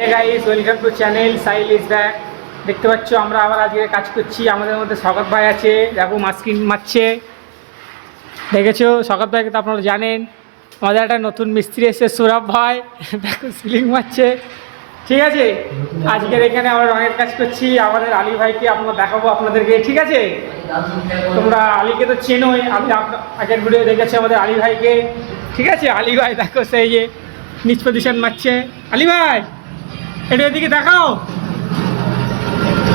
Hey guys, welcome to channel Sail is back. দেখতে পাচ্ছ আমরা আবার আজকে কাজ করছি। আমাদের মধ্যে স্বাগত ভাই আছে, দেখো মাস্কিন মারছে। দেখেছো স্বাগত ভাইকে তো আপনারা জানেন। আমাদের একটা নতুন মিস্ত্রি এসেছে সৌরভ ভাই, দেখো সিলিং মারছে। ঠিক আছে, আজকের এখানে আমরা রঙের কাজ করছি। আমাদের আলী ভাইকে আমরা দেখাবো আপনাদেরকে, ঠিক আছে? তোমরা আলীকে তো চেনোই, আলী আগের ভিডিও দেখেছো আমাদের আলী ভাইকে। ঠিক আছে, আলী ভাই দেখো সেই যে নিচ পজিশন মারছে। আলী ভাই একটু এদিকে দেখাও।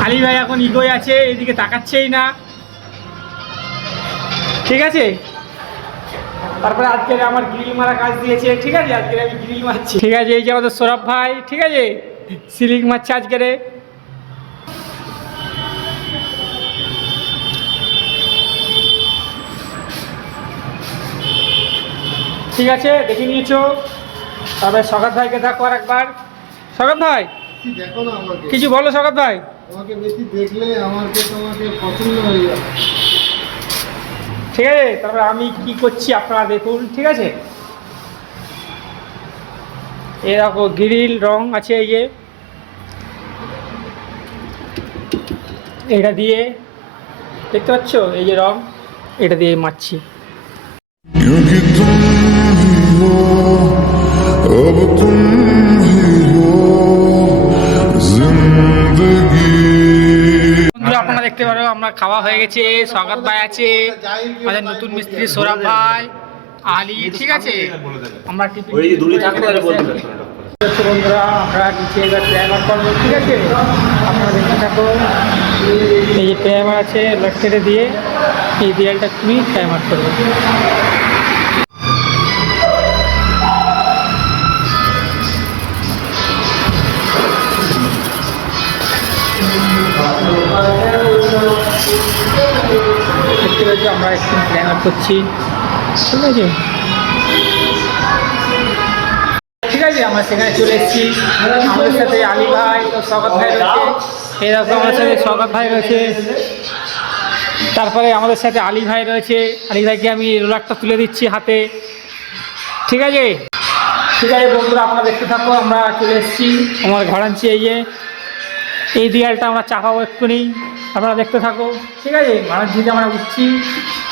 আলী ভাই এখন ইগোয় আছে, এদিকে তাকাচ্ছেই না। ঠিক আছে, তারপরে আজকের আমার গ্রিল মারা কাজ দিয়েছে। ঠিক আছে, আজকের আমি গ্রিল মারছি। ঠিক আছে, এই যে আমাদের সৌরভ ভাই, ঠিক আছে, সিলিং মারছে আজকের। ঠিক আছে, দেখে নিয়েছো। তারপরে স্বাগত ভাইকে দেখো আর একবার। স্বাগত ভাই দেখো না আমাকে, কিছু বলো। স্বাগত ভাই তোমাকে বেশি দেখলে আমাকে তোমাকে পছন্দ হয়ে যাবে। ঠিক আছে, তারপরে আমি কি করছি আপনারা দেখুন। ঠিক আছে, এই দেখো গ্রিল রং আছে, এই যে এটা দিয়ে দেখতে পাচ্ছ, এই যে রং, এটা দিয়ে মারছি। क्योंकि तुम ही हो, अब तुम ही हो जिंदगी। বন্ধুরা আপনারা দেখতে পারো আমরা খাওয়া হয়ে গেছে। স্বাগত ভাই আছে, আমাদের নতুন মিস্ত্রি সৌরভ ভাই, আলী। ঠিক আছে, আমরা বন্ধুরা আমরা নিচে এবার প্রাইমার করবো। ঠিক আছে, আপনারা দেখতে থাকো। এই যে প্রাইমার আছে, লেফট দিয়ে এই দেয়ালটা তুমি প্রাইমার করবো। দেখতে পাচ্ছি আমরা একটু প্ল্যান করছি। ঠিক আছে, ঠিক আছে, আমরা সেখানে চলে এসেছি। আমাদের সাথে আলী ভাই ও স্বাগত ভাই রয়েছে। এরকম আমাদের সাথে স্বাগত ভাই রয়েছে। তারপরে আমাদের সাথে আলী ভাই রয়েছে। আলী ভাইকে আমি রোলারটা তুলে দিচ্ছি হাতে। ঠিক আছে, ঠিক আছে বন্ধুরা আপনারা দেখতে থাকো। আমরা চলে এসেছি আমার ঘর আনছি। এই যে এই দেয়ালটা আমরা চাপাবো এক্ষুনি, আপনারা দেখতে থাকো। ঠিক আছে, ঘরের দিকে আমরা উঠছি।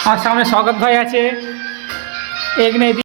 আমার সামনে স্বাগত ভাই আছে এখানে।